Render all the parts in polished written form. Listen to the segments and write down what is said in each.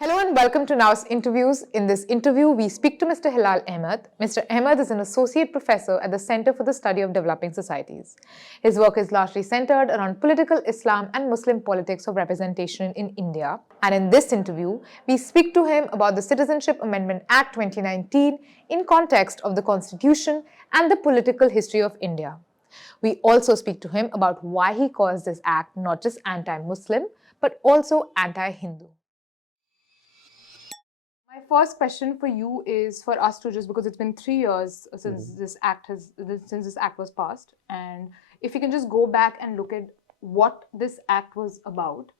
Hello and welcome to Nous Interviews. In this interview, we speak to Mr. Hilal Ahmed. Mr. Ahmed is an associate professor at the Center for the Study of Developing Societies. His work is largely centered around political Islam and Muslim politics of representation in India. And in this interview, we speak to him about the Citizenship Amendment Act 2019 in context of the Constitution and the political history of India. We also speak to him about why he calls this act not just anti-Muslim, but also anti-Hindu. My first question for you is for us to just, because it's been 3 years since this act was passed, and if you can just go back and look at what this act was about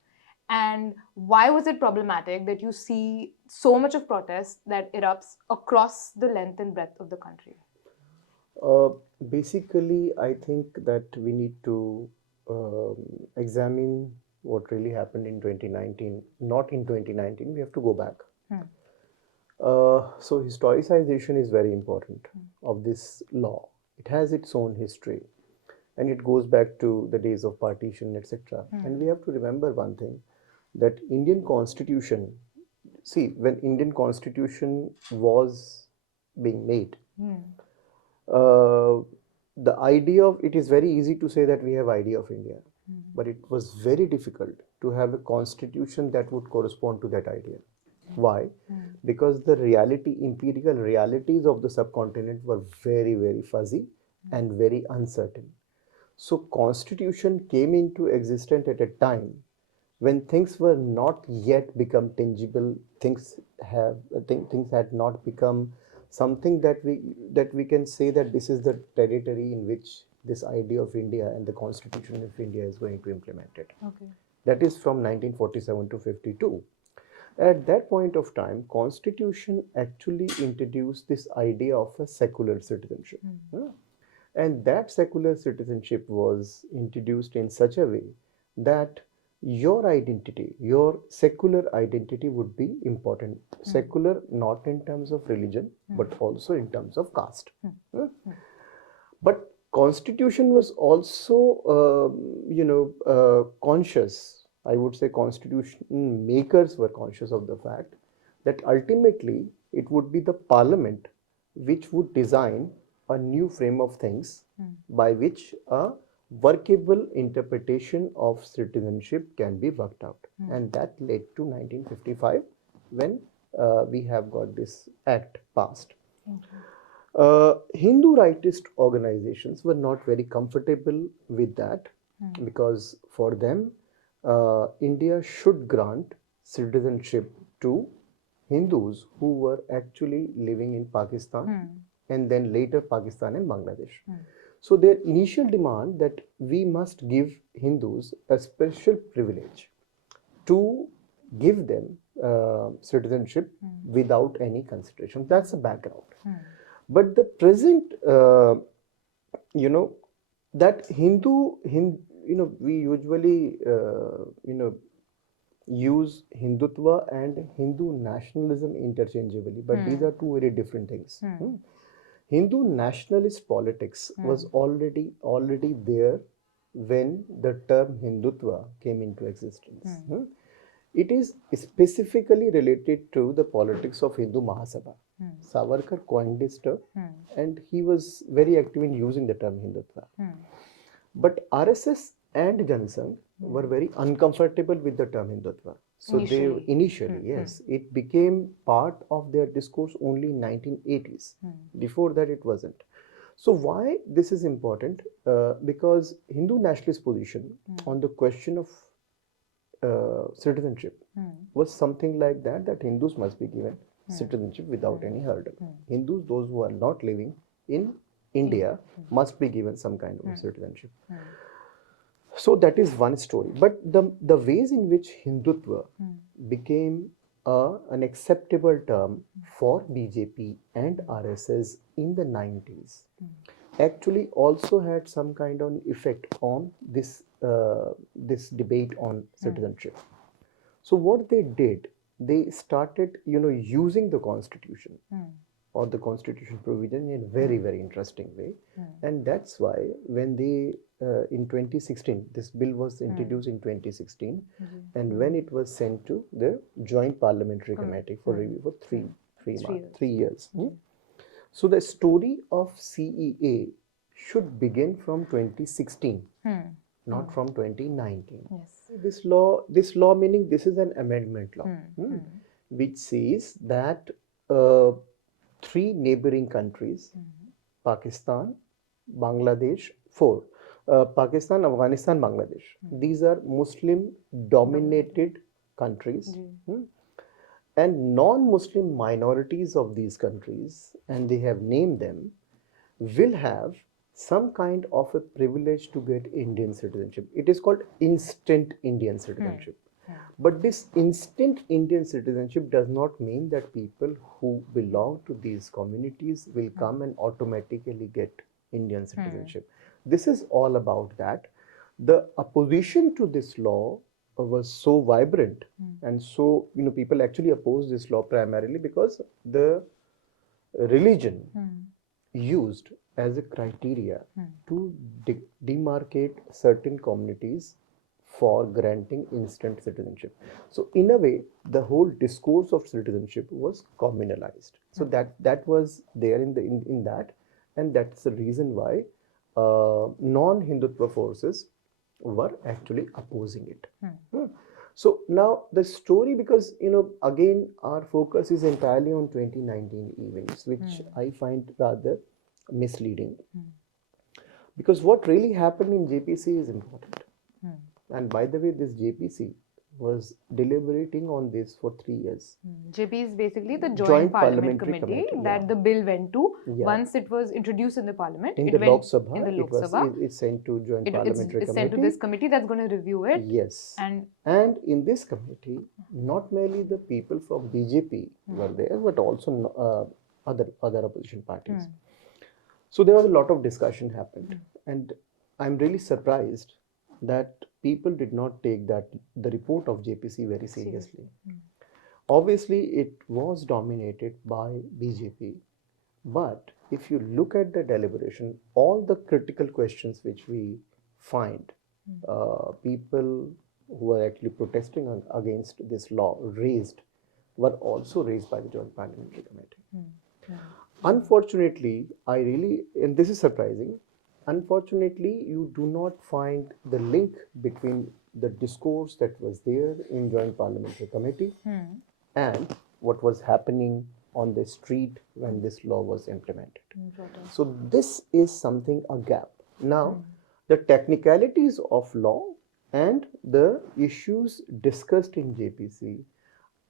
and why was it problematic that you see so much of protest that erupts across the length and breadth of the country. Basically, I think that we need to examine what really happened in 2019. Not in 2019, we have to go back. So historicisation is very important of this law. It has its own history and it goes back to the days of partition, etc. And we have to remember one thing, that Indian Constitution, see, when Indian Constitution was being made, the idea of, it is very easy to say that we have idea of India, but it was very difficult to have a constitution that would correspond to that idea. Why? Because the reality, empirical realities of the subcontinent were very, very fuzzy and very uncertain. So constitution came into existence at a time when things were not yet become tangible. Things had not become something that we can say that this is the territory in which this idea of India and the Constitution of India is going to implement it. Okay. That is from 1947 to 52. At that point of time, Constitution actually introduced this idea of a secular citizenship. And that secular citizenship was introduced in such a way that your identity, your secular identity would be important. Secular not in terms of religion, but also in terms of caste. But Constitution was also, conscious. I would say constitution makers were conscious of the fact that ultimately it would be the parliament which would design a new frame of things by which a workable interpretation of citizenship can be worked out. And that led to 1955 when we have got this act passed. Hindu rightist organizations were not very comfortable with that because for them, India should grant citizenship to Hindus who were actually living in Pakistan and then later Pakistan and Bangladesh. So their initial demand that we must give Hindus a special privilege to give them citizenship without any consideration. That's the background. But the present, that we usually, use Hindutva and Hindu nationalism interchangeably, but these are two very different things. Hindu nationalist politics was already there when the term Hindutva came into existence. It is specifically related to the politics of Hindu Mahasabha. Savarkar coined this term and he was very active in using the term Hindutva. But RSS and Jansangh were very uncomfortable with the term Hindutva. So initially, yes, it became part of their discourse only in 1980s. Before that, it wasn't. So why this is important? Because Hindu nationalist position on the question of citizenship was something like that Hindus must be given citizenship without any hurdle. Hindus, those who are not living in India, must be given some kind of citizenship. So that is one story. But the ways in which Hindutva became an acceptable term for BJP and RSS in the 90s actually also had some kind of effect on this debate on citizenship. So what they did, they started using the Constitution or the Constitution provision in a very, very interesting way. And that's why when they in 2016. This bill was introduced in 2016, and when it was sent to the Joint Parliamentary Committee for review for three years. So the story of CEA should begin from 2016, not from 2019. Yes. This law meaning this is an amendment law, which says that three neighboring countries, Pakistan, Bangladesh, four. Pakistan, Afghanistan, Bangladesh. These are Muslim dominated countries. And non-Muslim minorities of these countries, and they have named them, will have some kind of a privilege to get Indian citizenship. It is called instant Indian citizenship. But this instant Indian citizenship does not mean that people who belong to these communities will come and automatically get Indian citizenship. This is all about that. The opposition to this law was so vibrant, and so people actually oppose this law primarily because the religion used as a criteria to demarcate certain communities for granting instant citizenship. So in a way, the whole discourse of citizenship was communalized. So that was there in that, and that's the reason why non-Hindutva forces were actually opposing it. So now the story, because again our focus is entirely on 2019 events, which I find rather misleading, because what really happened in JPC is important. And by the way, this JPC was deliberating on this for 3 years. JP is basically the Joint Parliamentary Committee that the bill went to once it was introduced in the Parliament. In the Lok Sabha, it's sent to Joint Parliamentary Committee. It's sent to this committee that's going to review it. Yes. And in this committee, not merely the people from BJP were there, but also other opposition parties. So there was a lot of discussion happened, and I'm really surprised that people did not take the report of JPC very seriously. Obviously, it was dominated by BJP, but if you look at the deliberation, all the critical questions which we find people who are actually protesting against this law raised were also raised by the Joint Parliamentary Committee. Unfortunately, and this is surprising, unfortunately, you do not find the link between the discourse that was there in Joint Parliamentary Committee and what was happening on the street when this law was implemented. So this is something, a gap. Now, the technicalities of law and the issues discussed in JPC,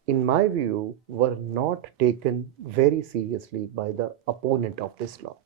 in my view, were not taken very seriously by the opponent of this law.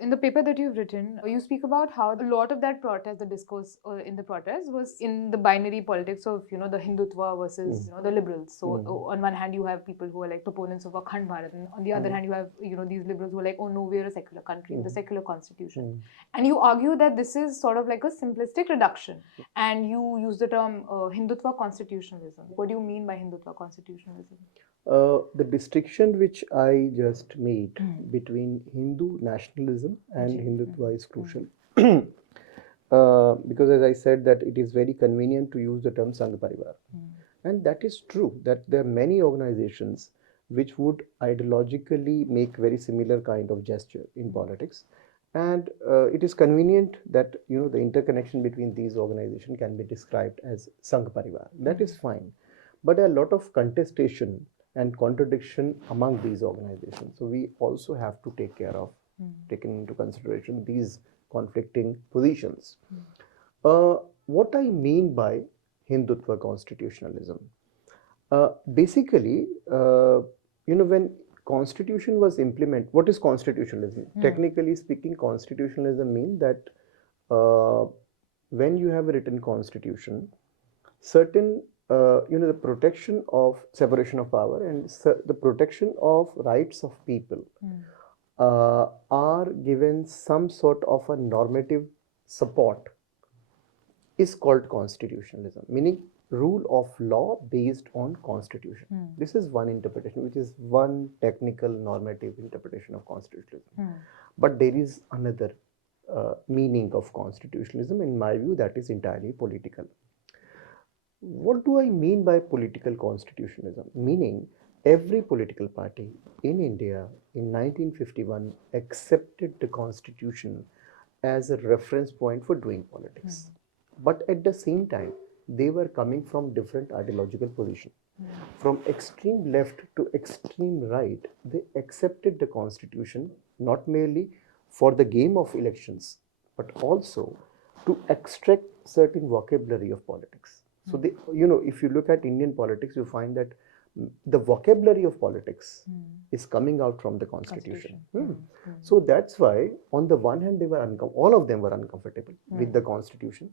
In the paper that you've written, you speak about how a lot of that protest, the discourse in the protest, was in the binary politics of, the Hindutva versus, the liberals. So on one hand, you have people who are like proponents of Akhand Bharat, and on the other hand, you have, these liberals who are like, oh no, we're a secular country, the secular constitution. And you argue that this is sort of like a simplistic reduction, and you use the term Hindutva Constitutionalism. What do you mean by Hindutva Constitutionalism? The distinction which I just made between Hindu nationalism and Hindutva is crucial. Because as I said, that it is very convenient to use the term Sangh Parivar. And that is true, that there are many organizations which would ideologically make very similar kind of gesture in politics. And it is convenient that, the interconnection between these organizations can be described as Sangh Parivar. That is fine. But there are a lot of contestation and contradiction among these organizations. So we also have to take into consideration these conflicting positions. What I mean by Hindutva constitutionalism, basically, when constitution was implemented, what is constitutionalism? Technically speaking, constitutionalism means that when you have a written constitution, certain the protection of separation of power and the protection of rights of people are given some sort of a normative support is called constitutionalism, meaning rule of law based on constitution. This is one interpretation, which is one technical normative interpretation of constitutionalism. But there is another meaning of constitutionalism. In my view, that is entirely political. What do I mean by political constitutionalism? Meaning, every political party in India in 1951 accepted the constitution as a reference point for doing politics. But at the same time, they were coming from different ideological positions. From extreme left to extreme right, they accepted the constitution not merely for the game of elections, but also to extract certain vocabulary of politics. So, they, if you look at Indian politics, you find that the vocabulary of politics is coming out from the constitution. So that's why, on the one hand, they were all of them were uncomfortable with the constitution,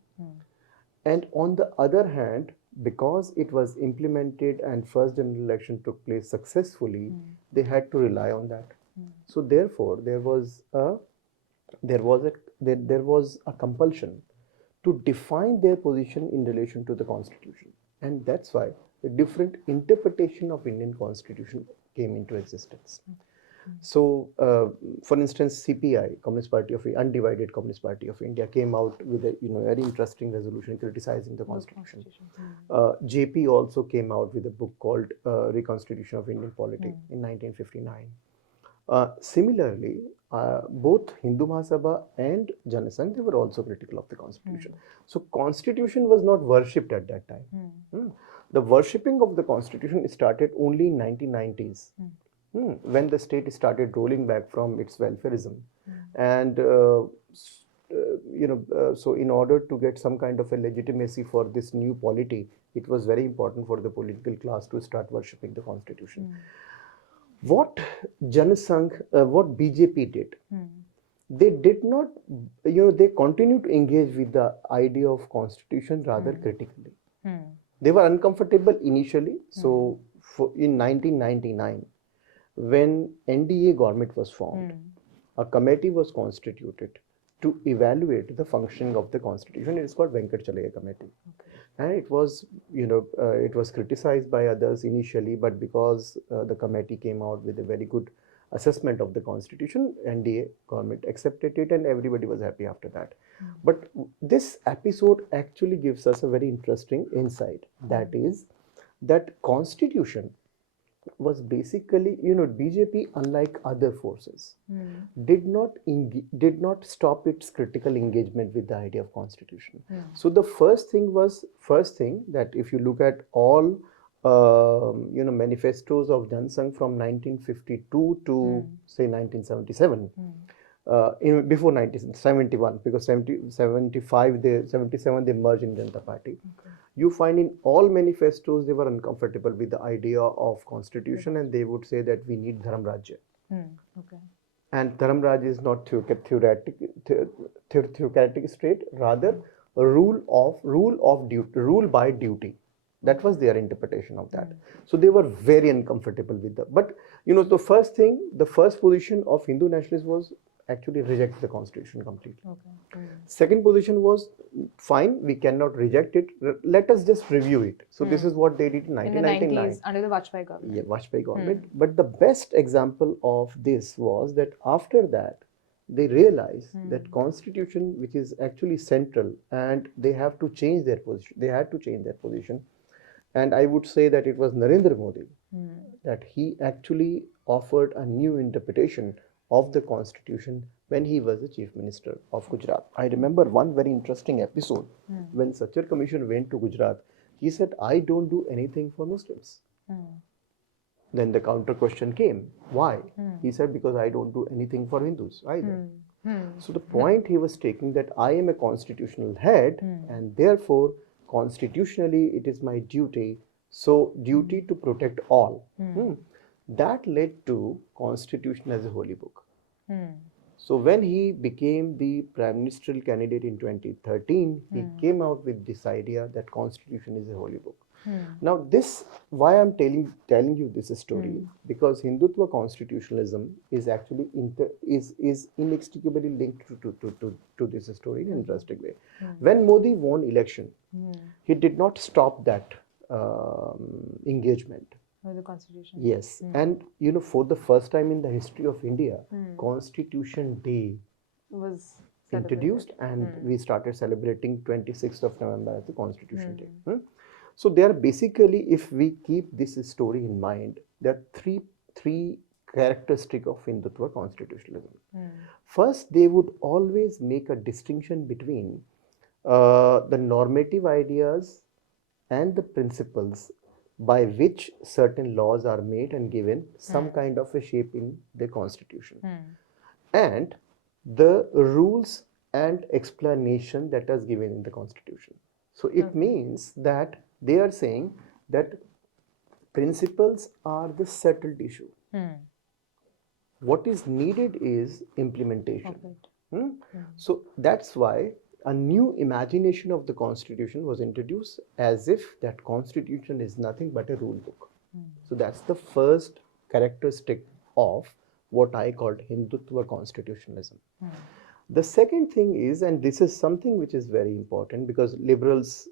and on the other hand, because it was implemented and first general election took place successfully, they had to rely on that. So therefore, there was a compulsion to define their position in relation to the constitution, and that's why a different interpretation of Indian constitution came into existence. So, for instance, CPI, Communist Party of Undivided Communist Party of India, came out with a very interesting resolution criticizing the constitution. JP also came out with a book called Reconstitution of Indian Polity in 1959. Similarly, both Hindu Mahasabha and Janasangh, they were also critical of the constitution. So constitution was not worshipped at that time. The worshipping of the constitution started only in 1990s. When the state started rolling back from its welfarism, and so in order to get some kind of a legitimacy for this new polity, it was very important for the political class to start worshipping the constitution. What Janasangh, what BJP did, they did not, they continued to engage with the idea of constitution rather critically. They were uncomfortable initially. So in 1999, when NDA government was formed, a committee was constituted to evaluate the functioning of the constitution. It is called Venkatachaliah Committee. And it was, it was criticized by others initially, but because the committee came out with a very good assessment of the constitution, NDA government accepted it and everybody was happy after that. But this episode actually gives us a very interesting insight. That is, that constitution was basically, BJP, unlike other forces, did not stop its critical engagement with the idea of constitution. So the first thing that if you look at all manifestos of Janasangh from 1952 to say 1977, before 1971, because 75 they 77 they merged in Janata Party. You find in all manifestos they were uncomfortable with the idea of constitution, and they would say that we need Dharam Rajya. And Dharam Rajya is not theocratic state, rather a rule by duty. That was their interpretation of that. So they were very uncomfortable with that. But the first position of Hindu nationalists was actually reject the constitution completely. Second position was, fine, we cannot reject it, let us just review it. So this is what they did in 1999. In the 90s, under the Vajpayee government. Yeah, Vajpayee government. But the best example of this was that after that, they realized that constitution, which is actually central, and they have to change their position. They had to change their position. And I would say that it was Narendra Modi that he actually offered a new interpretation of the constitution when he was the chief minister of Gujarat. I remember one very interesting episode when Sachar Commission went to Gujarat. He said, I don't do anything for Muslims. Then the counter question came, why? He said, because I don't do anything for Hindus either. So the point he was taking, that I am a constitutional head and therefore constitutionally it is my duty, so duty to protect all. That led to constitution as a holy book. So when he became the prime ministerial candidate in 2013, he came out with this idea that constitution is a holy book. Now this, why I'm telling you this story, because Hindutva constitutionalism is actually is inextricably linked to this story in an interesting way. When Modi won election, he did not stop that engagement. With the constitution. Yes, and for the first time in the history of India, Constitution Day was introduced, and we started celebrating 26th of November as the Constitution Day. So there are basically, if we keep this story in mind, there are three characteristics of Hindutva constitutionalism. First, they would always make a distinction between the normative ideas and the principles by which certain laws are made and given some kind of a shape in the constitution, and the rules and explanation that is given in the constitution. So it means that they are saying that principles are the settled issue. What is needed is implementation. So that's why a new imagination of the constitution was introduced, as if that constitution is nothing but a rule book. So that's the first characteristic of what I called Hindutva constitutionalism. The second thing is, and this is something which is very important, because liberals,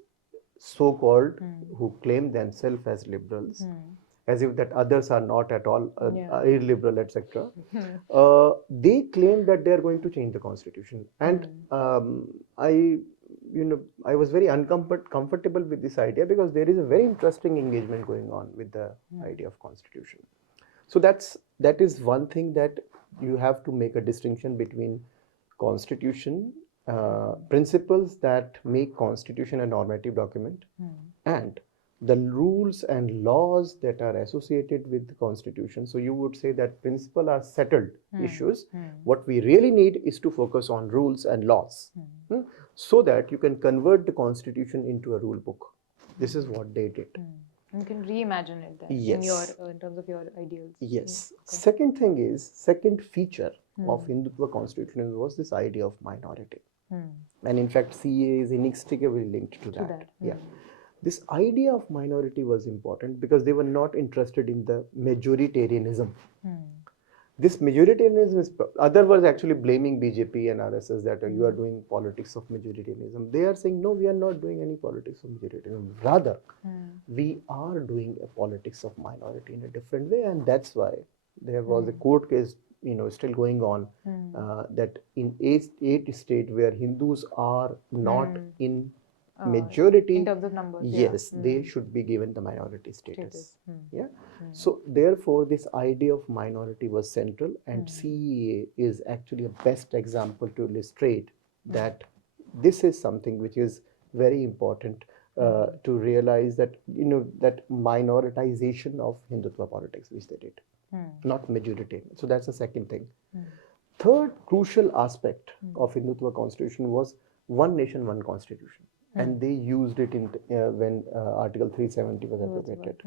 so-called, who claim themselves as liberals, as if that others are not at all illiberal, etc. They claim that they are going to change the constitution, and I was very uncomfortable with this idea, because there is a very interesting engagement going on with the idea of constitution. So that is one thing, that you have to make a distinction between constitution, principles that make constitution a normative document, and the rules and laws that are associated with the constitution. So you would say that principles are settled issues. What we really need is to focus on rules and laws, so that you can convert the constitution into a rule book. This is what they did. You can reimagine it then, yes, in terms of your ideals. Yes. Okay. Second feature of Hindutva constitution was this idea of minority. And in fact, CAA is inextricably linked to that. This idea of minority was important because they were not interested in the majoritarianism. This majoritarianism is, other was actually blaming BJP and RSS that you are doing politics of majoritarianism. They are saying, no, we are not doing any politics of majoritarianism. Rather, we are doing a politics of minority in a different way, and that's why there was a court case, still going on, that in eight states where Hindus are not in majority, in terms of numbers, yes, they should be given the minority status. So therefore this idea of minority was central, and CAA is actually a best example to illustrate that this is something which is very important to realize, that that minoritization of Hindutva politics which they did, not majority. So that's the second thing. Third crucial aspect of Hindutva constitution was one nation, one constitution. And they used it in when Article 370 was abrogated.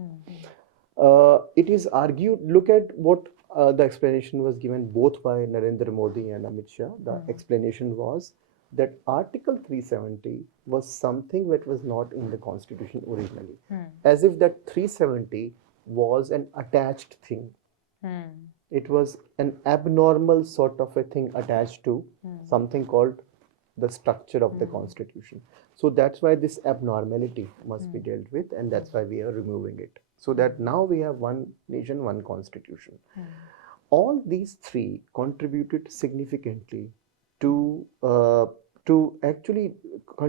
It is argued, look at what the explanation was given both by Narendra Modi and Amit Shah. The explanation was that Article 370 was something that was not in the constitution originally. As if that 370 was an attached thing. It was an abnormal sort of a thing attached to something called the structure of the constitution. So that's why this abnormality must be dealt with, and that's why we are removing it. So that now we have one nation, one constitution. All these three contributed significantly to actually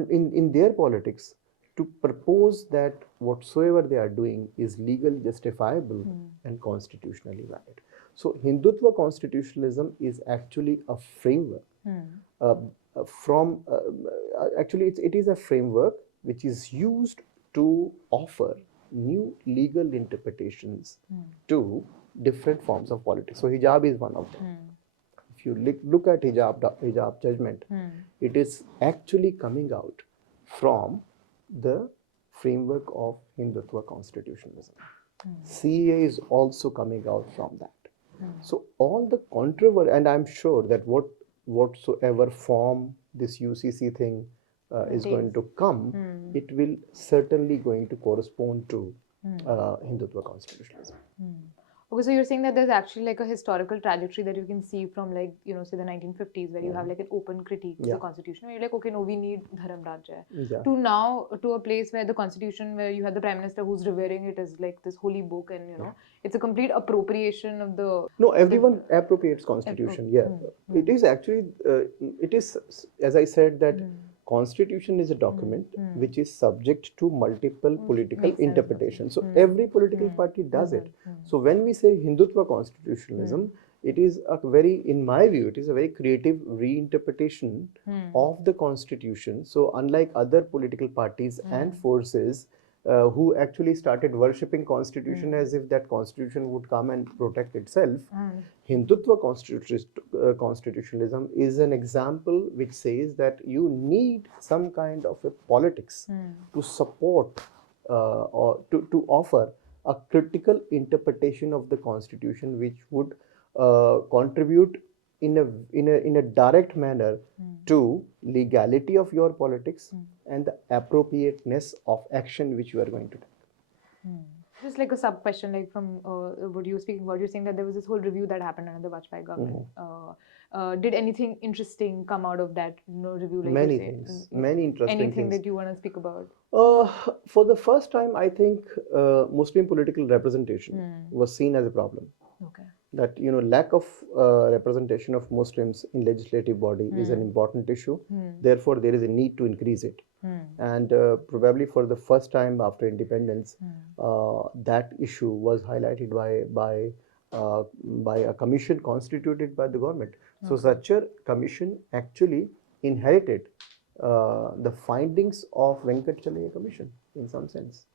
in their politics to propose that whatsoever they are doing is legally justifiable and constitutionally valid. So Hindutva constitutionalism is actually a framework actually it is a framework which is used to offer new legal interpretations to different forms of politics. So hijab is one of them. If you look at hijab judgment, it is actually coming out from the framework of Hindutva constitutionalism. CAA is also coming out from that. So all the controversy, and I'm sure that whatsoever form this UCC thing is going to come, it will certainly going to correspond to Hindutva constitutionalism. Okay, so you're saying that there's actually like a historical trajectory that you can see from like, say the 1950s, where you have like an open critique of the constitution, where you're like, okay, no, we need Dharam Rajya. To now, to a place where the constitution, where you have the prime minister who's revering it as like this holy book, and it's a complete appropriation of the... No, everyone appropriates constitution. It is actually, it is, as I said, that constitution is a document which is subject to multiple political interpretations. So every political party does it. So when we say Hindutva constitutionalism, it is a very, in my view, it is a very creative reinterpretation of the constitution. So unlike other political parties and forces who actually started worshipping constitution as if that constitution would come and protect itself, Hindutva constitutionalism is an example which says that you need some kind of a politics to support or to offer a critical interpretation of the constitution, which would contribute in a direct manner to legality of your politics and the appropriateness of action which you are going to take. Just like a sub question, like from what you were speaking about, you're saying that there was this whole review that happened under the Vajpayee government. Did anything interesting come out of that review? Like many things, many interesting anything things. That you want to speak about? For the first time, I think Muslim political representation was seen as a problem. Okay. That lack of representation of Muslims in legislative body is an important issue. Therefore, there is a need to increase it. And probably for the first time after independence, that issue was highlighted by a commission constituted by the government. So such a commission actually inherited the findings of Venkatachaliah Commission in some sense.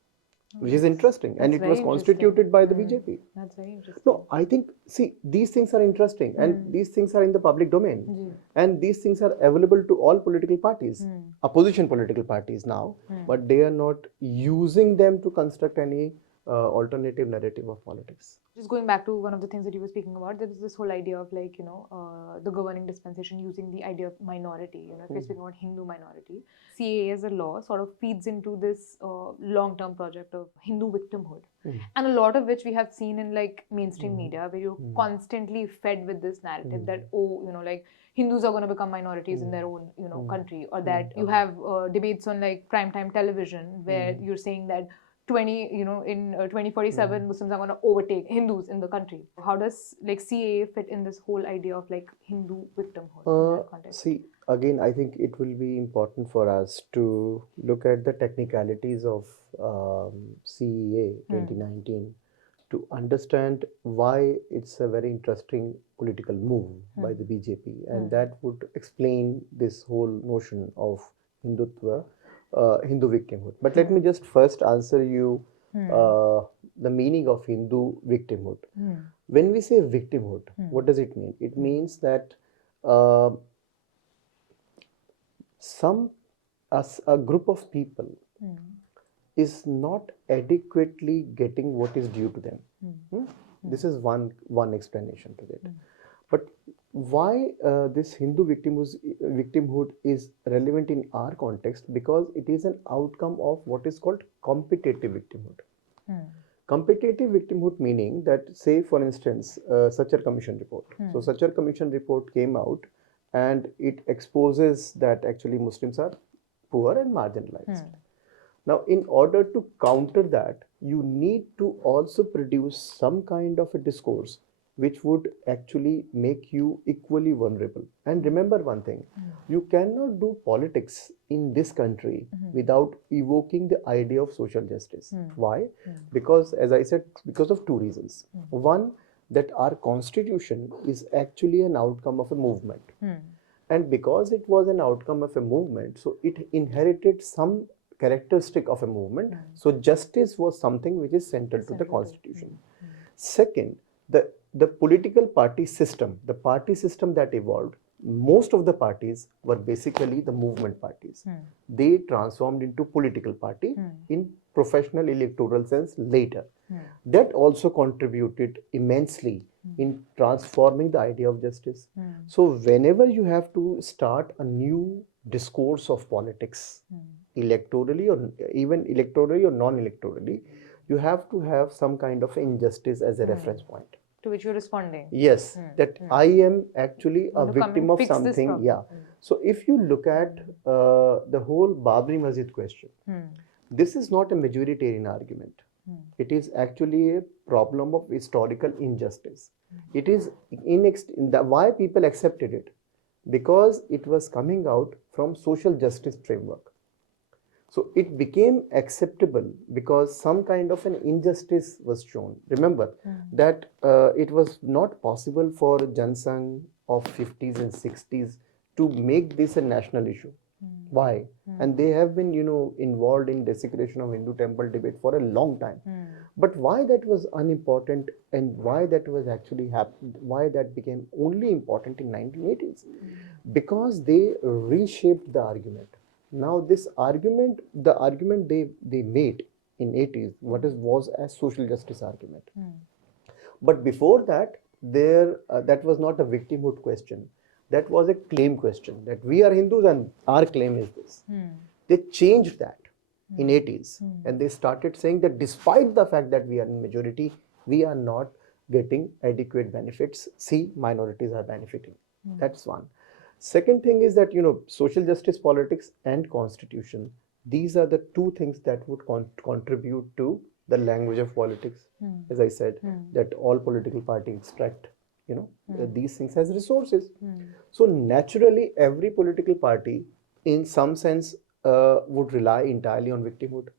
Which is interesting, and it was constituted by the BJP. That's very interesting. No, I think, see, these things are interesting, and these things are in the public domain, and these things are available to all political parties, opposition political parties now, but they are not using them to construct any alternative narrative of politics. Just going back to one of the things that you were speaking about, there was this whole idea of like, the governing dispensation using the idea of minority. If you're speaking about Hindu minority, CAA as a law sort of feeds into this long-term project of Hindu victimhood. And a lot of which we have seen in like mainstream media, where you're constantly fed with this narrative that, like Hindus are going to become minorities in their own, country, or that you have debates on like primetime television where you're saying that in 2047, Muslims are going to overtake Hindus in the country. How does like CAA fit in this whole idea of like Hindu victimhood in that context? See, again, I think it will be important for us to look at the technicalities of CAA 2019 to understand why it's a very interesting political move by the BJP, and that would explain this whole notion of Hindutva. Hindu victimhood. But let me just first answer you the meaning of Hindu victimhood. When we say victimhood, what does it mean? It means that a group of people is not adequately getting what is due to them. This is one explanation to it. But why this Hindu victimhood is relevant in our context? Because it is an outcome of what is called competitive victimhood. Competitive victimhood meaning that, say for instance, Sachar Commission report. So Sachar Commission report came out and it exposes that actually Muslims are poor and marginalized. Now, in order to counter that, you need to also produce some kind of a discourse which would actually make you equally vulnerable. And remember one thing, you cannot do politics in this country without evoking the idea of social justice. Why? Because, as I said, because of two reasons. One, that our constitution is actually an outcome of a movement. And because it was an outcome of a movement, so it inherited some characteristic of a movement. So justice was something which is central to the constitution. Second, the political party system, the party system that evolved, most of the parties were basically the movement parties. They transformed into political party in professional electoral sense later. That also contributed immensely in transforming the idea of justice. So whenever you have to start a new discourse of politics, electorally or even electorally or non-electorally, you have to have some kind of injustice as a reference point. To which you're responding. Yes, that I am actually a victim of fix this something. problem. Yeah. So if you look at the whole Babri Masjid question, this is not a majoritarian argument. It is actually a problem of historical injustice. It is why people accepted it, because it was coming out from social justice framework. So it became acceptable because some kind of an injustice was shown. Remember that it was not possible for Jansangh of 50s and 60s to make this a national issue. Why? And they have been, involved in desecration of Hindu temple debate for a long time. But why that was unimportant and why that was actually happened, why that became only important in 1980s? Because they reshaped the argument. Now this argument, the argument they made in 80s, was a social justice argument. But before that, that was not a victimhood question. That was a claim question, that we are Hindus and our claim is this. They changed that in 80s and they started saying that despite the fact that we are in majority, we are not getting adequate benefits. See, minorities are benefiting. That's one. Second thing is that, social justice politics and constitution, these are the two things that would contribute to the language of politics. As I said, that all political parties extract, these things as resources. So naturally, every political party, in some sense, would rely entirely on victimhood.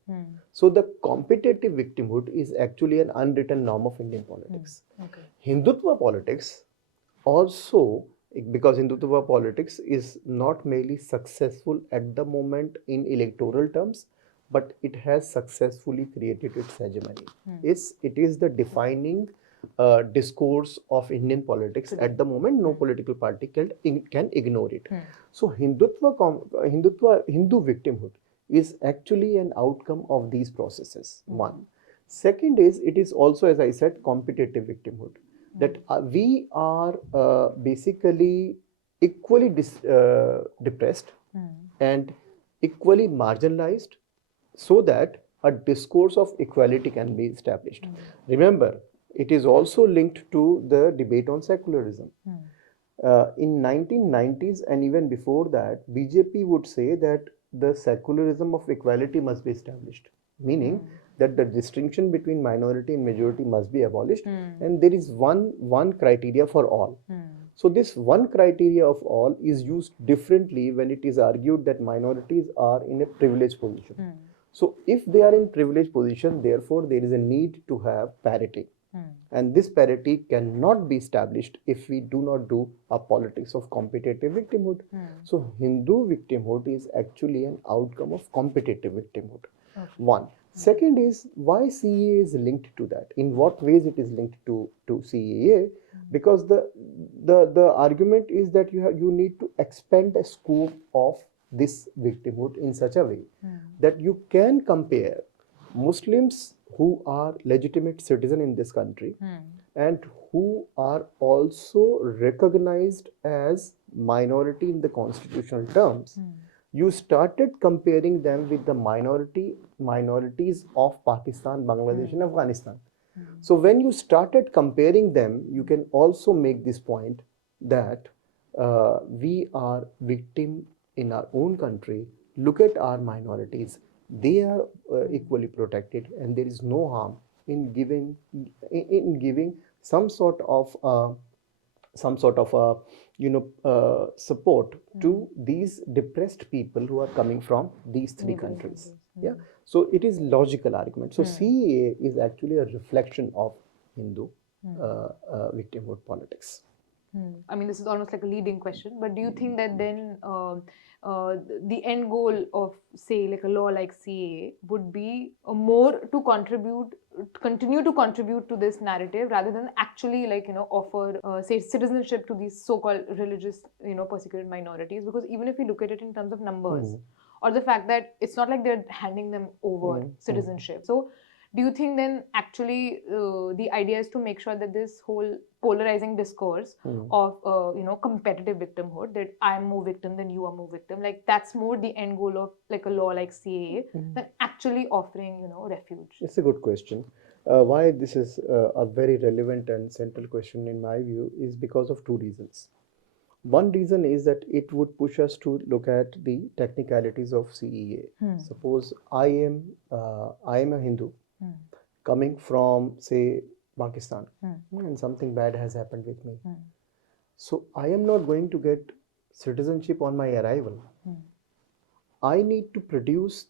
So the competitive victimhood is actually an unwritten norm of Indian politics. Hindutva politics also, because Hindutva politics is not merely successful at the moment in electoral terms, but it has successfully created its hegemony. It is the defining discourse of Indian politics at the moment. No political party can ignore it. So Hindu victimhood is actually an outcome of these processes. One. Second is, it is also, as I said, competitive victimhood. That we are basically equally depressed and equally marginalized, so that a discourse of equality can be established. Remember, it is also linked to the debate on secularism. In 1990s and even before that, BJP would say that the secularism of equality must be established, meaning that the distinction between minority and majority must be abolished, and there is one criteria for all. So this one criteria of all is used differently when it is argued that minorities are in a privileged position. So if they are in privileged position, therefore there is a need to have parity. And this parity cannot be established if we do not do a politics of competitive victimhood. So Hindu victimhood is actually an outcome of competitive victimhood. One. Second is, why CAA is linked to that? In what ways it is linked to CAA? Because the argument is that you need to expand the scope of this victimhood in such a way that you can compare Muslims who are legitimate citizens in this country and who are also recognized as minority in the constitutional terms. You started comparing them with the minorities of Pakistan, Bangladesh and Afghanistan. So when you started comparing them, you can also make this point that we are victim in our own country. Look at our minorities. They are equally protected, and there is no harm in giving some sort of support to these depressed people who are coming from these three countries. Yeah. So it is logical argument. So CAA is actually a reflection of Hindu victimhood politics. I mean, this is almost like a leading question, but do you think that then the end goal of, say, like a law like CAA would be more to continue to contribute to this narrative rather than actually, like, offer, say, citizenship to these so-called religious, persecuted minorities? Because even if we look at it in terms of numbers, or the fact that it's not like they're handing them over citizenship. So Do you think then actually the idea is to make sure that this whole polarizing discourse of competitive victimhood, that I'm more victim than you are more victim, like that's more the end goal of like a law like CAA than actually offering refuge? It's a good question. Why this is a very relevant and central question in my view is because of two reasons. One reason is that it would push us to look at the technicalities of CEA. Suppose I am a Hindu coming from, say, Pakistan, and something bad has happened with me. So I am not going to get citizenship on my arrival. I need to produce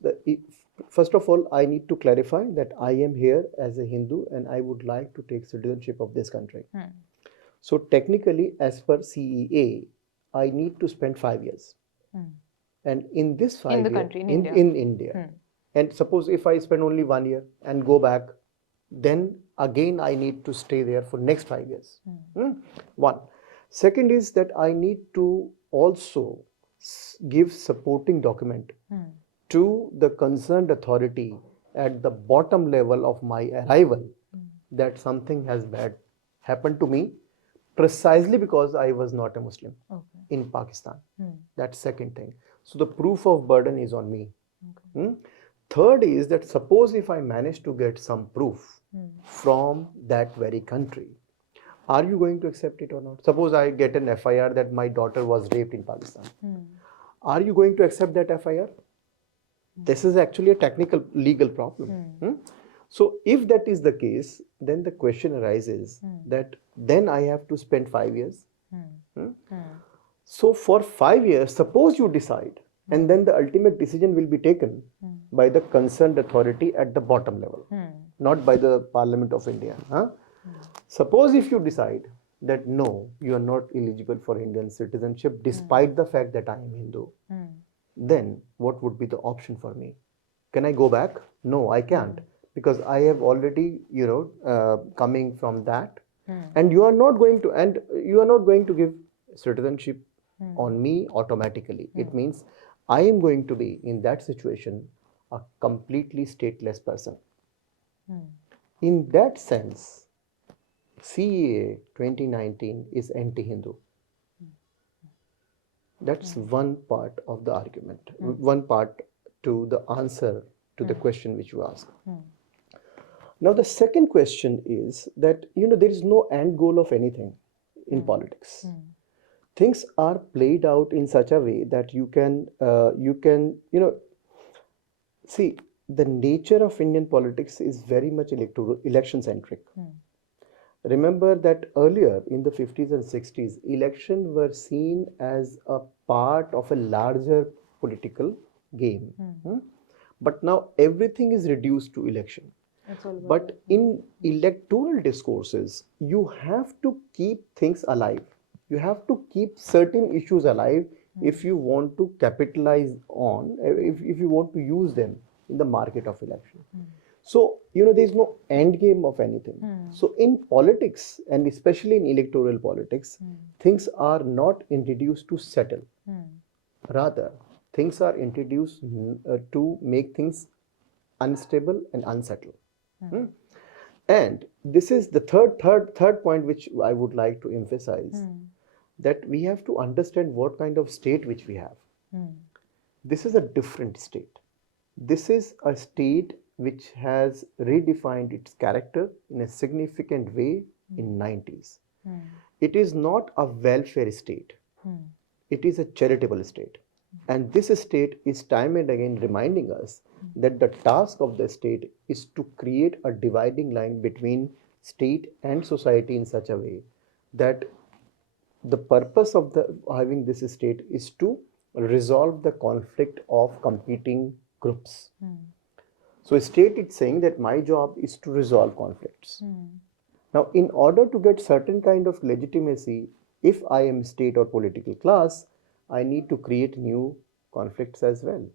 first of all, I need to clarify that I am here as a Hindu and I would like to take citizenship of this country. So technically, as per CEA, I need to spend 5 years. And in this 5 years, in the country, in India. And suppose if I spend only 1 year and go back, then again I need to stay there for next 5 years. One. Second is that I need to also give supporting document to the concerned authority at the bottom level of my arrival that something has bad happened to me precisely because I was not a Muslim in Pakistan. That's second thing. So the proof of burden is on me. Third is that suppose if I manage to get some proof from that very country, are you going to accept it or not? Suppose I get an FIR that my daughter was raped in Pakistan. Are you going to accept that FIR? This is actually a technical legal problem. So if that is the case, then the question arises that then I have to spend 5 years. So for 5 years, suppose you decide, and then the ultimate decision will be taken by the concerned authority at the bottom level, not by the Parliament of India. Suppose if you decide that no, you are not eligible for Indian citizenship despite the fact that I am Hindu, then what would be the option for me? Can I go back? No, I can't, because I have already, coming from that, and you are not going to give citizenship on me automatically. It means I am going to be in that situation a completely stateless person. In that sense, CAA 2019 is anti-Hindu. That's one part of the argument, one part to the answer to the question which you asked. Now the second question is that there is no end goal of anything in politics. Things are played out in such a way that you can see the nature of Indian politics is very much election centric. Remember that earlier in the 50s and 60s, elections were seen as a part of a larger political game. But now everything is reduced to election. But in electoral discourses, you have to keep things alive. You have to keep certain issues alive if you want to capitalize on, if you want to use them in the market of election. So, there is no end game of anything. So, in politics, and especially in electoral politics, things are not introduced to settle. Rather, things are introduced to make things unstable and unsettled. And this is the third point which I would like to emphasize, that we have to understand what kind of state which we have. This is a different state. This is a state which has redefined its character in a significant way in 90s. It is not a welfare state. It is a charitable state. And this state is time and again reminding us that the task of the state is to create a dividing line between state and society in such a way that the purpose of having this state is to resolve the conflict of competing groups. So a state is saying that my job is to resolve conflicts. Now, in order to get certain kind of legitimacy, if I am state or political class, I need to create new conflicts as well.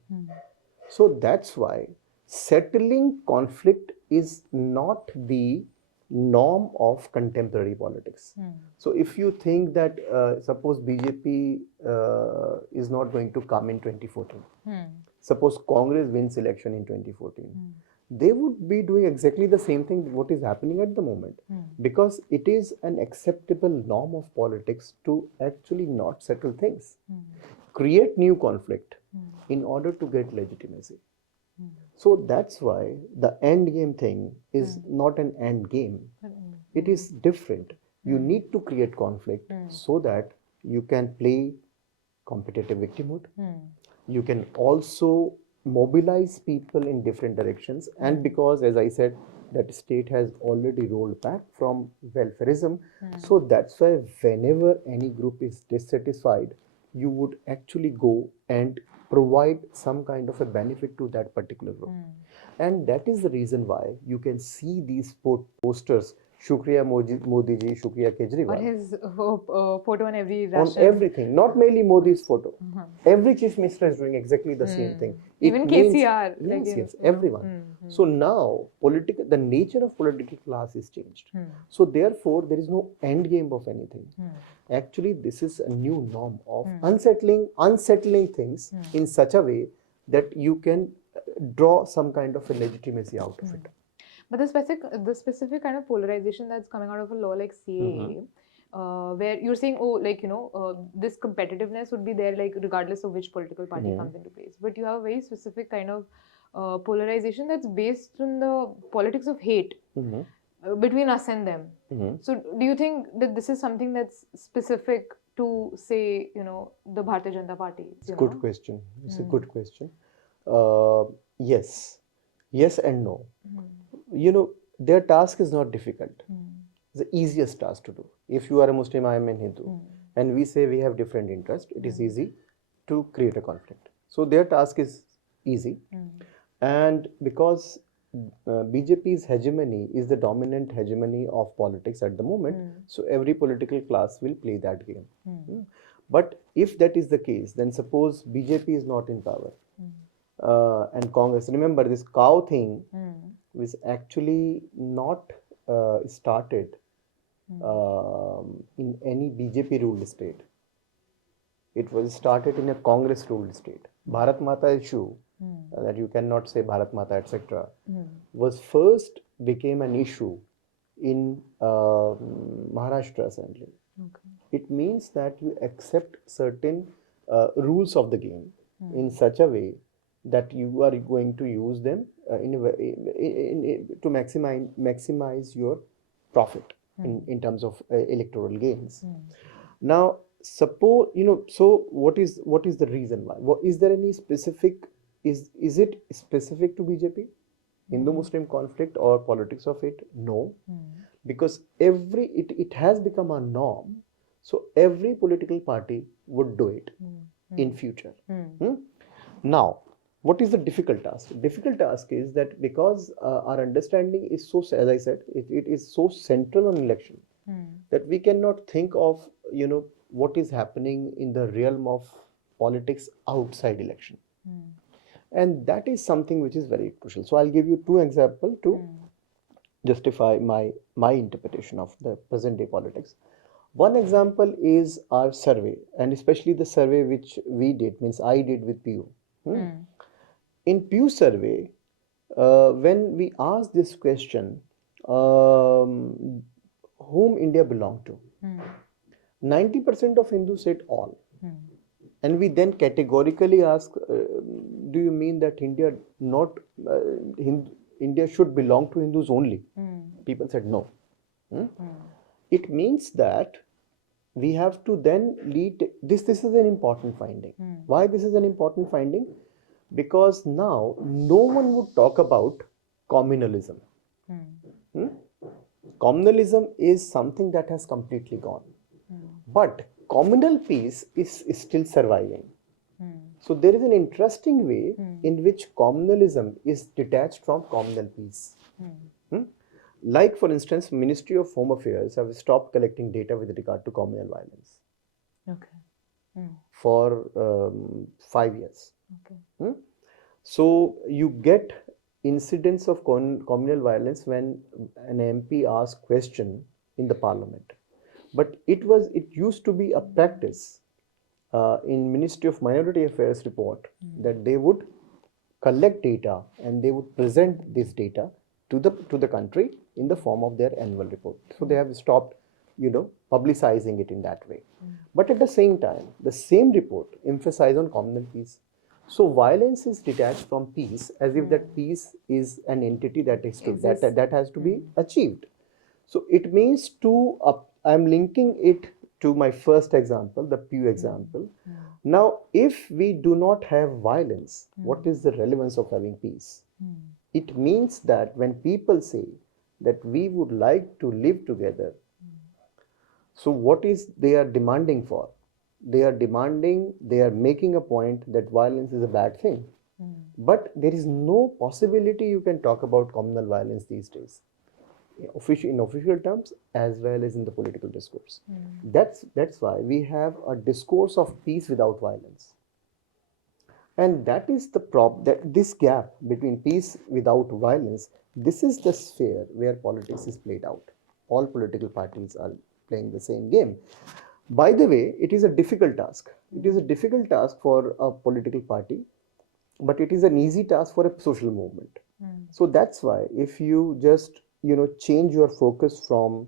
So that's why settling conflict is not the norm of contemporary politics. So if you think that suppose BJP is not going to come in 2014, suppose Congress wins election in 2014, they would be doing exactly the same thing what is happening at the moment, because it is an acceptable norm of politics to actually not settle things, create new conflict in order to get legitimacy. So that's why the end game thing is not an end game. It is different. You need to create conflict so that you can play competitive victimhood. You can also mobilize people in different directions. And because, as I said, that state has already rolled back from welfareism, so that's why whenever any group is dissatisfied, you would actually go and provide some kind of a benefit to that particular group. And that is the reason why you can see these posters, Shukriya Modi ji, Shukriya Kejriwal. Or his photo on every On ration. everything, not merely Modi's photo. Every chief minister is doing exactly the same thing. Even KCR. Yes, everyone. So now, the nature of political class is changed. So therefore, there is no end game of anything. Actually, this is a new norm of unsettling things in such a way that you can draw some kind of a legitimacy out of it. But the specific kind of polarization that's coming out of a law like CAA, where you're saying, this competitiveness would be there, like regardless of which political party comes into place. But you have a very specific kind of polarization that's based on the politics of hate between us and them. So do you think that this is something that's specific to, say, the Bharatiya Janata Party? It's a good question. It's a good question. Yes and no. Their task is not difficult. It's the easiest task to do. If you are a Muslim, I am a Hindu, and we say we have different interests, it is easy to create a conflict. So their task is easy. And because BJP's hegemony is the dominant hegemony of politics at the moment, so every political class will play that game. But if that is the case, then suppose BJP is not in power. And Congress, remember this cow thing was actually not started in any BJP ruled state. It was started in a Congress ruled state. Bharat Mata issue, that you cannot say Bharat Mata, etc., was first became an issue in Maharashtra Assembly. It means that you accept certain rules of the game in such a way that you are going to use them to maximize your profit in terms of electoral gains. Now, suppose so what is the reason why? Is there any specific? Is it specific to BJP, Hindu-Muslim conflict or politics of it? No, because it has become a norm. So every political party would do it in future. Now, what is the difficult task? The difficult task is that because our understanding is so, as I said, it is so central on election that we cannot think of what is happening in the realm of politics outside election, and that is something which is very crucial. So I'll give you two examples to justify my interpretation of the present day politics. One example is our survey, and especially the survey which we did, means I did with Pew. In Pew survey, when we asked this question, whom India belonged to, 90% of Hindus said all. And we then categorically asked, do you mean that India should belong to Hindus only? People said no. It means that we have to then lead this. This is an important finding. Why this is an important finding? Because now no one would talk about communalism. Communalism is something that has completely gone. But communal peace is still surviving. So there is an interesting way in which communalism is detached from communal peace. Like, for instance, Ministry of Home Affairs have stopped collecting data with regard to communal violence for 5 years. So you get incidents of communal violence when an MP asks question in the parliament. But it used to be a practice in Ministry of Minority Affairs report that they would collect data and they would present this data to the country in the form of their annual report. So they have stopped, publicizing it in that way. But at the same time, the same report emphasized on communal peace. So violence is detached from peace, as if that peace is an entity that is that has to be achieved. So it means I'm linking it to my first example, the Pew example. Now, if we do not have violence, what is the relevance of having peace? It means that when people say that we would like to live together, so what is they are demanding for? They are making a point that violence is a bad thing. But there is no possibility you can talk about communal violence these days, in official terms as well as in the political discourse. That's why we have a discourse of peace without violence. And that is that this gap between peace without violence, this is the sphere where politics is played out. All political parties are playing the same game. By the way, it is a difficult task. It is a difficult task for a political party, but it is an easy task for a social movement. So that's why if you just change your focus from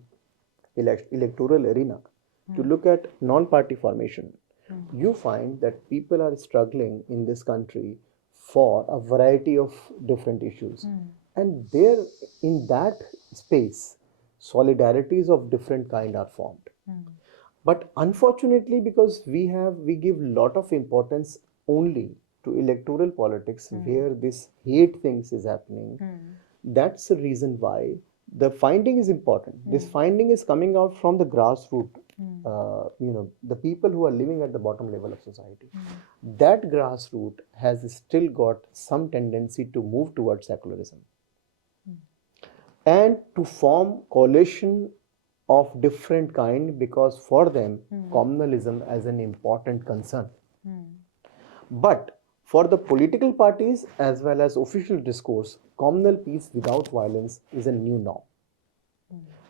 electoral arena to look at non-party formation, you find that people are struggling in this country for a variety of different issues. And there, in that space, solidarities of different kind are formed. But unfortunately, because we give lot of importance only to electoral politics where this hate things is happening, that's the reason why the finding is important. This finding is coming out from the grassroots, the people who are living at the bottom level of society. That grassroots has still got some tendency to move towards secularism and to form coalition of different kind, because for them communalism is an important concern. But for the political parties as well as official discourse, communal peace without violence is a new norm.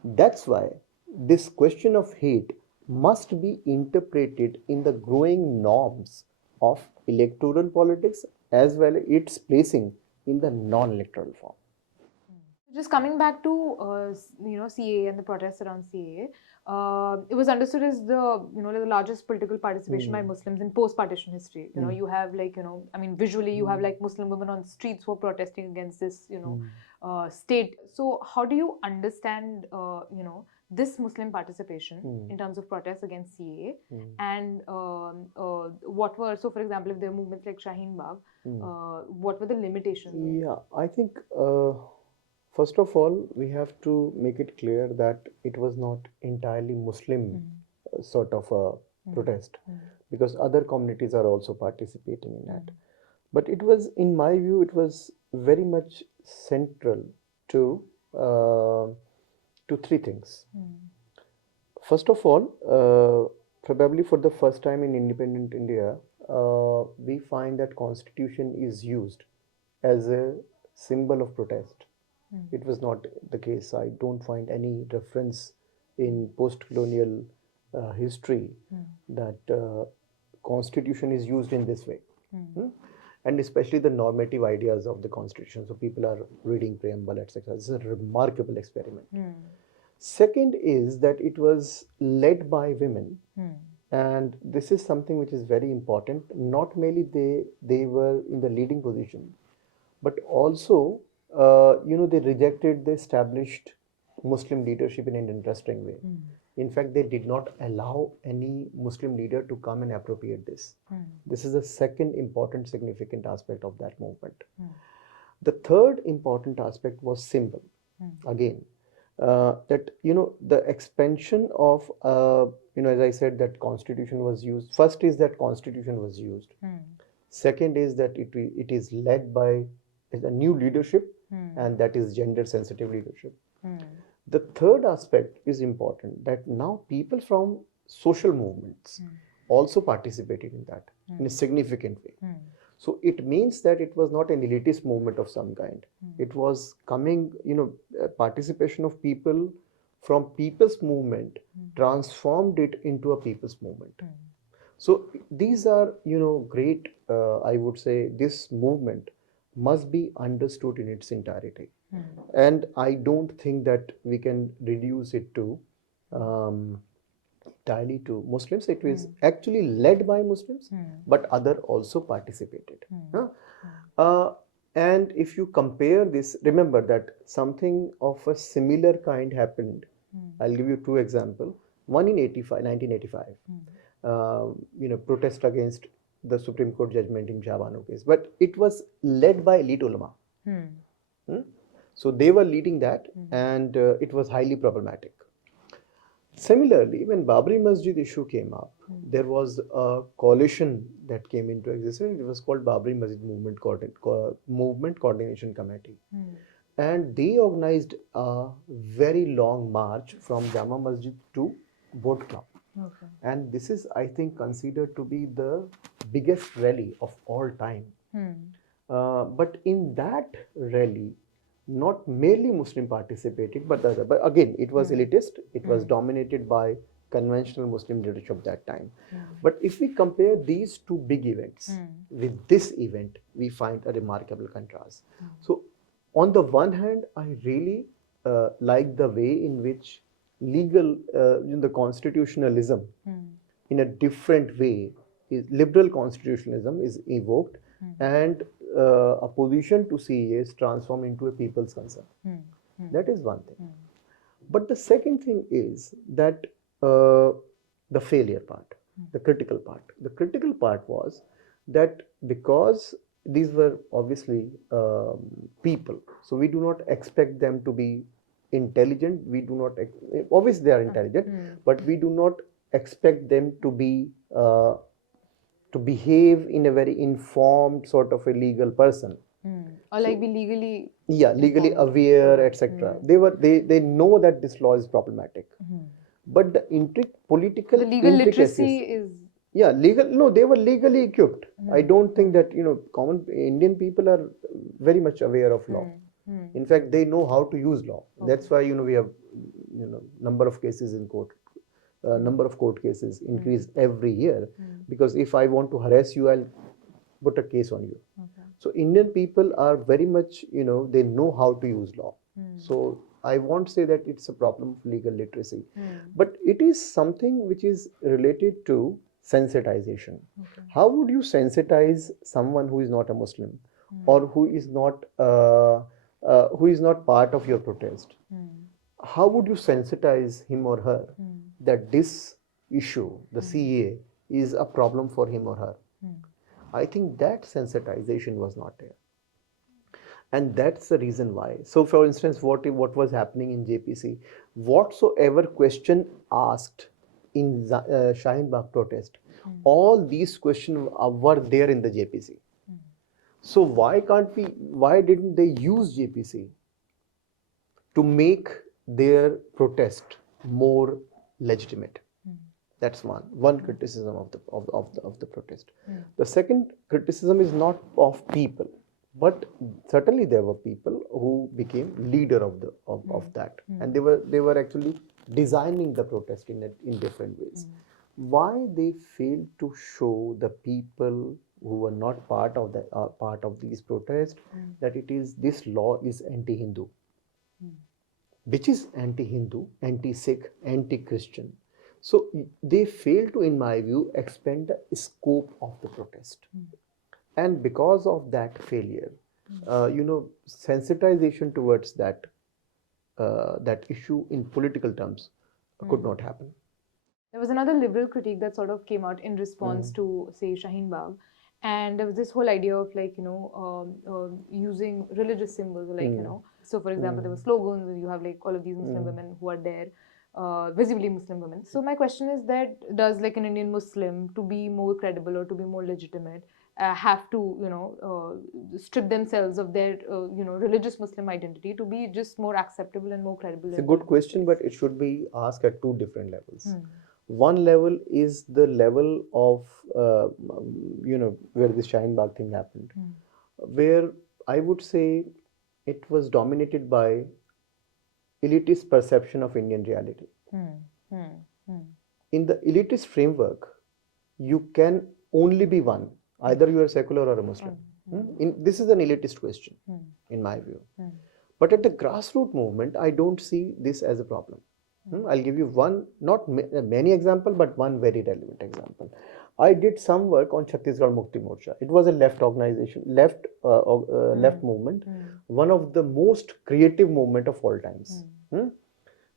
That's why this question of hate must be interpreted in the growing norms of electoral politics as well as its placing in the non-electoral form. Just coming back to CAA and the protests around CAA, it was understood as the the largest political participation by Muslims in post-partition history. You have visually you have Muslim women on streets who are protesting against this state. So how do you understand this Muslim participation in terms of protests against CAA, and what were, so for example, if there are movements like Shaheen Bagh, what were the limitations? Yeah, I think first of all, we have to make it clear that it was not entirely Muslim sort of a protest, because other communities are also participating in that. But it was, in my view, it was very much central to three things. First of all, probably for the first time in independent India, we find that Constitution is used as a symbol of protest. It was not the case. I don't find any reference in post-colonial history that Constitution is used in this way. And especially the normative ideas of the Constitution. So people are reading preamble, etc. This is a remarkable experiment. Second is that it was led by women. And this is something which is very important. Not merely they were in the leading position, but also they rejected the established Muslim leadership in an interesting way. In fact, they did not allow any Muslim leader to come and appropriate this. This is the second important significant aspect of that movement. The third important aspect was symbol. Again, that the expansion of as I said, that Constitution was used. First is that Constitution was used. Second is that it is led by a new leadership, and that is gender sensitive leadership. The third aspect is important, that now people from social movements also participated in that in a significant way. So it means that it was not an elitist movement of some kind. It was coming, participation of people from people's movement transformed it into a people's movement. So these are, great, I would say, this movement must be understood in its entirety. And I don't think that we can reduce it to entirely to Muslims. It was actually led by Muslims, but other also participated. And if you compare this, remember that something of a similar kind happened. I'll give you two examples. One in 1985, protest against the Supreme Court judgment in Jabano case, but it was led by elite ulama. So they were leading that, and it was highly problematic. Similarly, when Babri Masjid issue came up, there was a coalition that came into existence. It was called Babri Masjid Movement Coordination Committee. And they organized a very long march from Jama Masjid to Boat Club. And this is, I think, considered to be the biggest rally of all time. But in that rally, not merely Muslim participated, but the other. But again, it was elitist. It was dominated by conventional Muslim leadership that time. But if we compare these two big events with this event, we find a remarkable contrast. So on the one hand, I really like the way in which the constitutionalism in a different way, liberal constitutionalism is evoked, and opposition to CAA is transformed into a people's concern. That is one thing. But the second thing is that the failure part, the critical part. The critical part was that because these were obviously people, so we do not expect them to be intelligent. We do not, obviously they are intelligent, but we do not expect them to be to behave in a very informed sort of a legal person, or like be legally legally aware, etc. They know that this law is problematic, but the political legal literacy is they were legally equipped. I don't think that common Indian people are very much aware of law. In fact, they know how to use law. That's why we have number of cases in court. Number of court cases increase every year, because if I want to harass you, I'll put a case on you. So Indian people are very much, they know how to use law. So I won't say that it's a problem of legal literacy, but it is something which is related to sensitization. How would you sensitize someone who is not a Muslim or who is not part of your protest? How would you sensitize him or her that this issue, the CAA, is a problem for him or her? I think that sensitization was not there. And that's the reason why. So for instance, what was happening in JPC, whatsoever question asked in Shaheen Bagh protest, all these questions were there in the JPC. So why didn't they use JPC to make their protest more legitimate? That's one criticism of the protest. The second criticism is not of people, but certainly there were people who became leader of that, and they were actually designing the protest in different ways. Why they failed to show the people who were not part of these protests that this law is anti-Hindu, which is anti-Hindu, anti-Sikh, anti-Christian. So they fail to, in my view, expand the scope of the protest. And because of that failure, sensitization towards that issue in political terms could not happen. There was another liberal critique that sort of came out in response to, say, Shaheen Bagh. And there was this whole idea of using religious symbols, so for example, there were slogans, you have all of these Muslim women who are there, visibly Muslim women. So my question is that, does an Indian Muslim, to be more credible or to be more legitimate, have to, strip themselves of their, religious Muslim identity to be just more acceptable and more credible? It's a good question, but it should be asked at two different levels. One level is the level of, where this Shaheen Bagh thing happened, where I would say it was dominated by elitist perception of Indian reality. In the elitist framework, you can only be one. Either you are secular or a Muslim. this is an elitist question, in my view. But at the grassroots movement, I don't see this as a problem. I'll give you one, not many example, but one very relevant example. I did some work on Chhattisgarh Mukti Morcha. It was a left organization, left movement, one of the most creative movement of all times.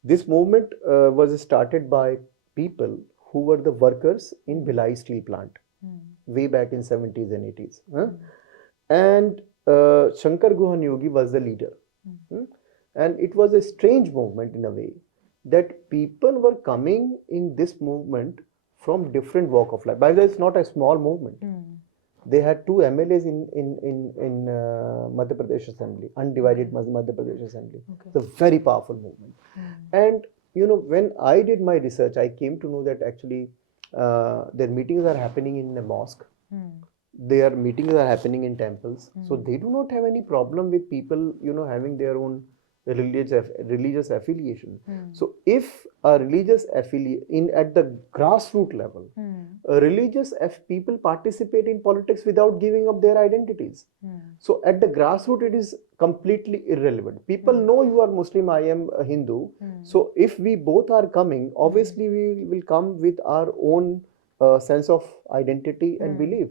This movement was started by people who were the workers in Bhilai steel plant way back in 70s and 80s. And Shankar Guhan Yogi was the leader. And it was a strange movement in a way that people were coming in this movement from different walk of life. By the way, it's not a small movement. They had 2 MLAs in Madhya Pradesh Assembly, undivided Madhya Pradesh Assembly. It's a very powerful movement. And you know, when I did my research, I came to know that actually their meetings are happening in a mosque. Their meetings are happening in temples. So they do not have any problem with people, you know, having their own religious affiliation. So if a religious affiliation at the grassroots level, religious people participate in politics without giving up their identities. So at the grassroots, it is completely irrelevant. People know you are Muslim, I am a Hindu. So if we both are coming, obviously we will come with our own sense of identity and belief.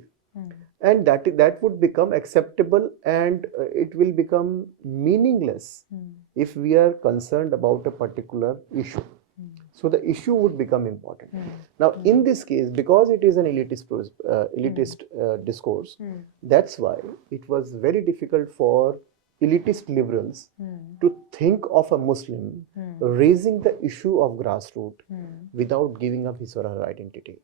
And that would become acceptable, and it will become meaningless if we are concerned about a particular issue. So the issue would become important. Now, in this case, because it is an elitist discourse, that's why it was very difficult for elitist liberals to think of a Muslim raising the issue of grassroots without giving up his or her identity.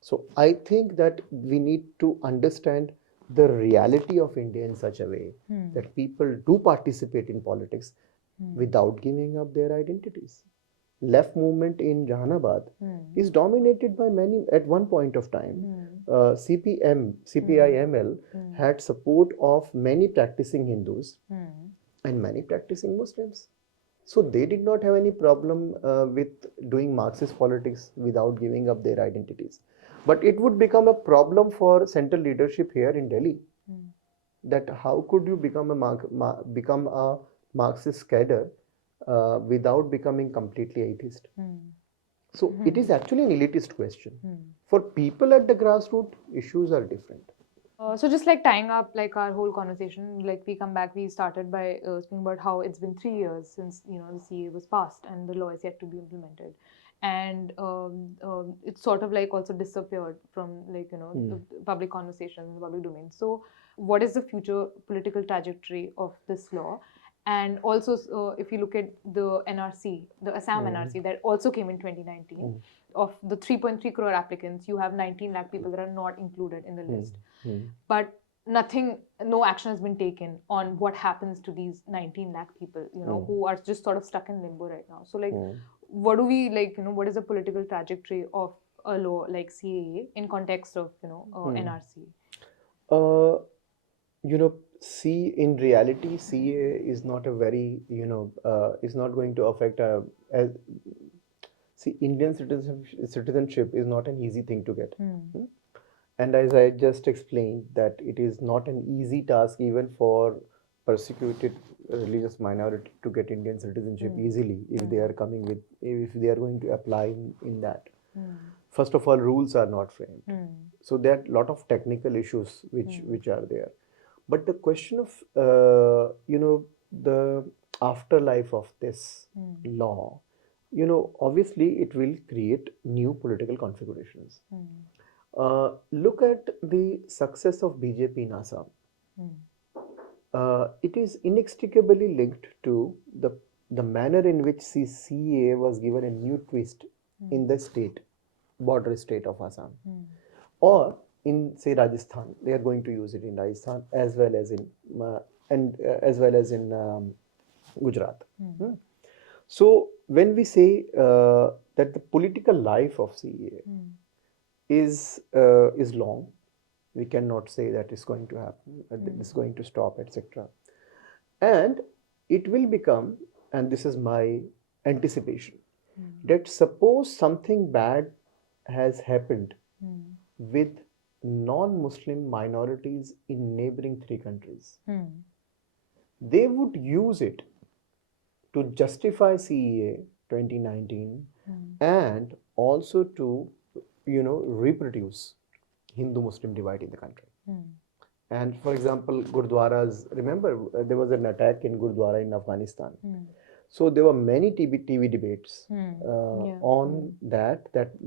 So I think that we need to understand the reality of India in such a way that people do participate in politics without giving up their identities. Left movement in Jahanabad is dominated by many at one point of time. CPIML had support of many practicing Hindus and many practicing Muslims. So they did not have any problem with doing Marxist politics without giving up their identities. But it would become a problem for central leadership here in Delhi. That how could you become a Marxist cadre without becoming completely atheist? So it is actually an elitist question. For people at the grassroots, issues are different. So just like tying up like our whole conversation, like we come back, we started by speaking about how it's been 3 years since, you know, the CAA was passed and the law is yet to be implemented. And it's sort of like also disappeared from, like, you know, the public conversation, the public domain. So what is the future political trajectory of this law? And also, if you look at the NRC, the Assam NRC that also came in 2019, of the 3.3 crore applicants, you have 19 lakh people that are not included in the list. But no action has been taken on what happens to these 19 lakh people, you know, who are just sort of stuck in limbo right now. So like, what do we, like, you know, what is the political trajectory of a law like CAA in context of, you know, NRC? You know, in reality, CAA is not a very, you know, is not going to affect Indian citizenship is not an easy thing to get. And as I just explained, that it is not an easy task even for persecuted religious minority to get Indian citizenship easily if they are if they are going to apply in that. First of all, rules are not framed. So there are a lot of technical issues which are there. But the question of, you know, the afterlife of this law, you know, obviously it will create new political configurations. Look at the success of BJP in Assam. It is inextricably linked to the manner in which CAA was given a new twist in the border state of Assam. Or in, say, Rajasthan, they are going to use it in Rajasthan as well as in Gujarat. So when we say that the political life of CAA is long, we cannot say that it's going to happen, it's going to stop, etc. And it will become, and this is my anticipation, that suppose something bad has happened with non-Muslim minorities in neighboring 3 countries. They would use it to justify CAA 2019 and also to, reproduce Hindu-Muslim divide in the country. And for example, Gurdwaras, remember there was an attack in Gurdwara in Afghanistan. So there were many TV debates on that,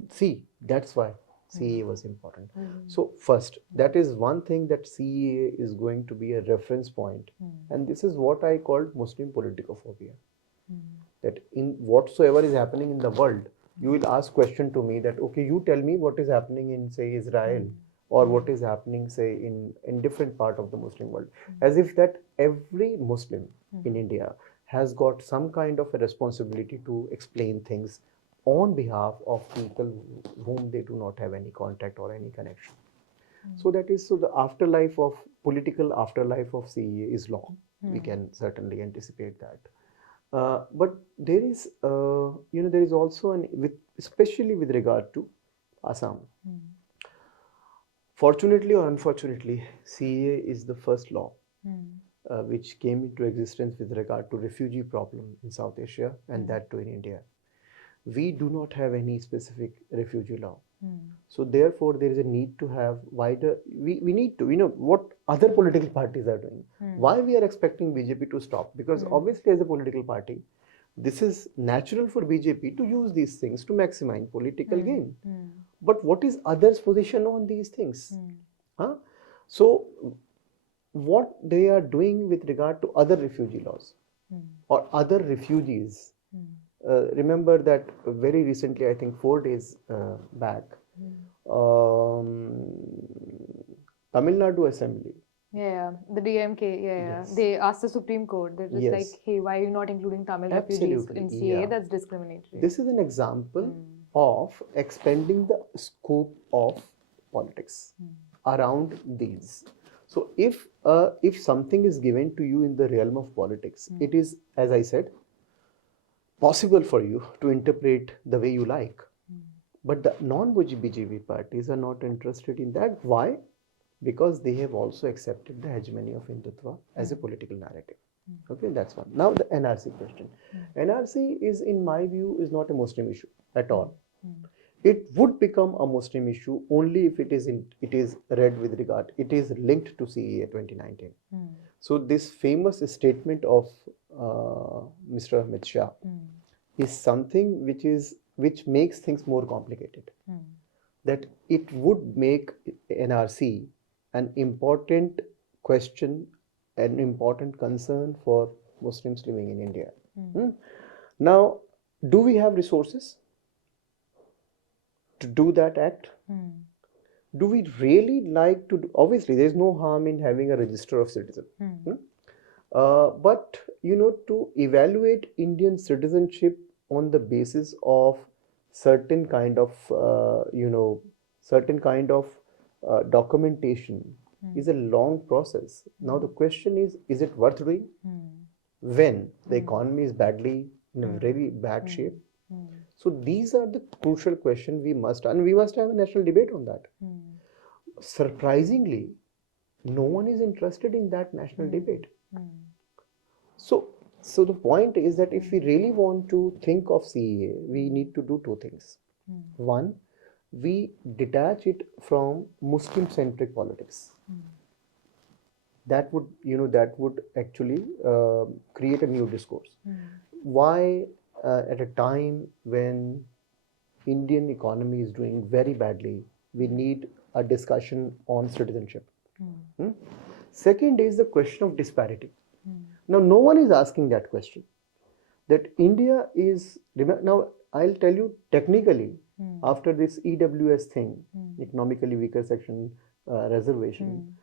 see, that's why CAA was important. So first, that is one thing, that CAA is going to be a reference point. And this is what I called Muslim politicophobia. That in whatsoever is happening in the world, you will ask question to me that, okay, you tell me what is happening in, say, Israel, or what is happening, say, in different part of the Muslim world. As if that every Muslim in India has got some kind of a responsibility to explain things on behalf of people whom they do not have any contact or any connection. So that is, so the political afterlife of CAA is long. We can certainly anticipate that. But there is, there is also especially with regard to Assam. Fortunately or unfortunately, CAA is the first law which came into existence with regard to refugee problem in South Asia, and that too in India. We do not have any specific refugee law. So therefore, there is a need to have wider, we need to, what other political parties are doing. Why we are expecting BJP to stop? Because obviously as a political party, this is natural for BJP to use these things to maximize political gain. But what is others' position on these things? So what they are doing with regard to other refugee laws or other refugees. Remember that very recently, I think 4 days back, Tamil Nadu Assembly. The DMK, yes. They asked the Supreme Court, they're just like, hey, why are you not including Tamil refugees in CAA? That's discriminatory. This is an example of expanding the scope of politics around these. So if something is given to you in the realm of politics, it is, as I said, possible for you to interpret the way you like. But the non-BJP parties are not interested in that. Why? Because they have also accepted the hegemony of Hindutva as a political narrative. Okay, that's one. Now the NRC question. NRC is, in my view, is not a Muslim issue at all. It would become a Muslim issue only if it is read with regard, it is linked to CAA 2019. So this famous statement of Mr. Amit Shah is something which makes things more complicated. That it would make NRC an important question, an important concern for Muslims living in India. Now, do we have resources to do that act? Do we really like to do? Obviously, there is no harm in having a register of citizen. But, to evaluate Indian citizenship on the basis of certain kind of, documentation is a long process. Now, the question is it worth doing? When the economy is in a very bad shape? So these are the crucial questions we must have a national debate on that. Surprisingly, no one is interested in that national debate. So the point is that if we really want to think of CAA, we need to do 2 things. One, we detach it from Muslim-centric politics. That would actually create a new discourse. Why, at a time when Indian economy is doing very badly, we need a discussion on citizenship. Second is the question of disparity. Now, no one is asking that question. That India is, now I'll tell you technically, after this EWS thing, economically weaker section reservation,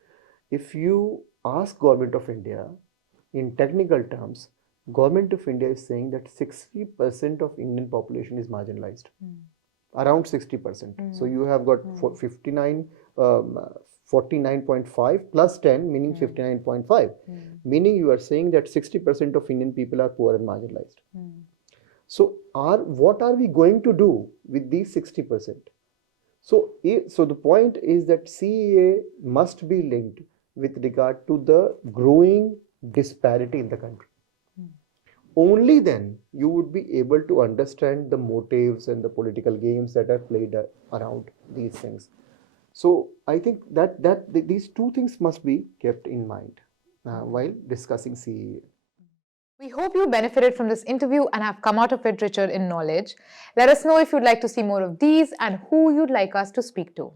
if you ask Government of India, in technical terms, Government of India is saying that 60% of Indian population is marginalized. Around 60%. So you have got 49.5 plus 10, meaning 59.5. Meaning you are saying that 60% of Indian people are poor and marginalized. So what are we going to do with these 60%? So the point is that CAA must be linked with regard to the growing disparity in the country. Only then you would be able to understand the motives and the political games that are played around these things. So I think that these two things must be kept in mind while discussing CAA. We hope you benefited from this interview and have come out of it richer in knowledge. Let us know if you'd like to see more of these and who you'd like us to speak to.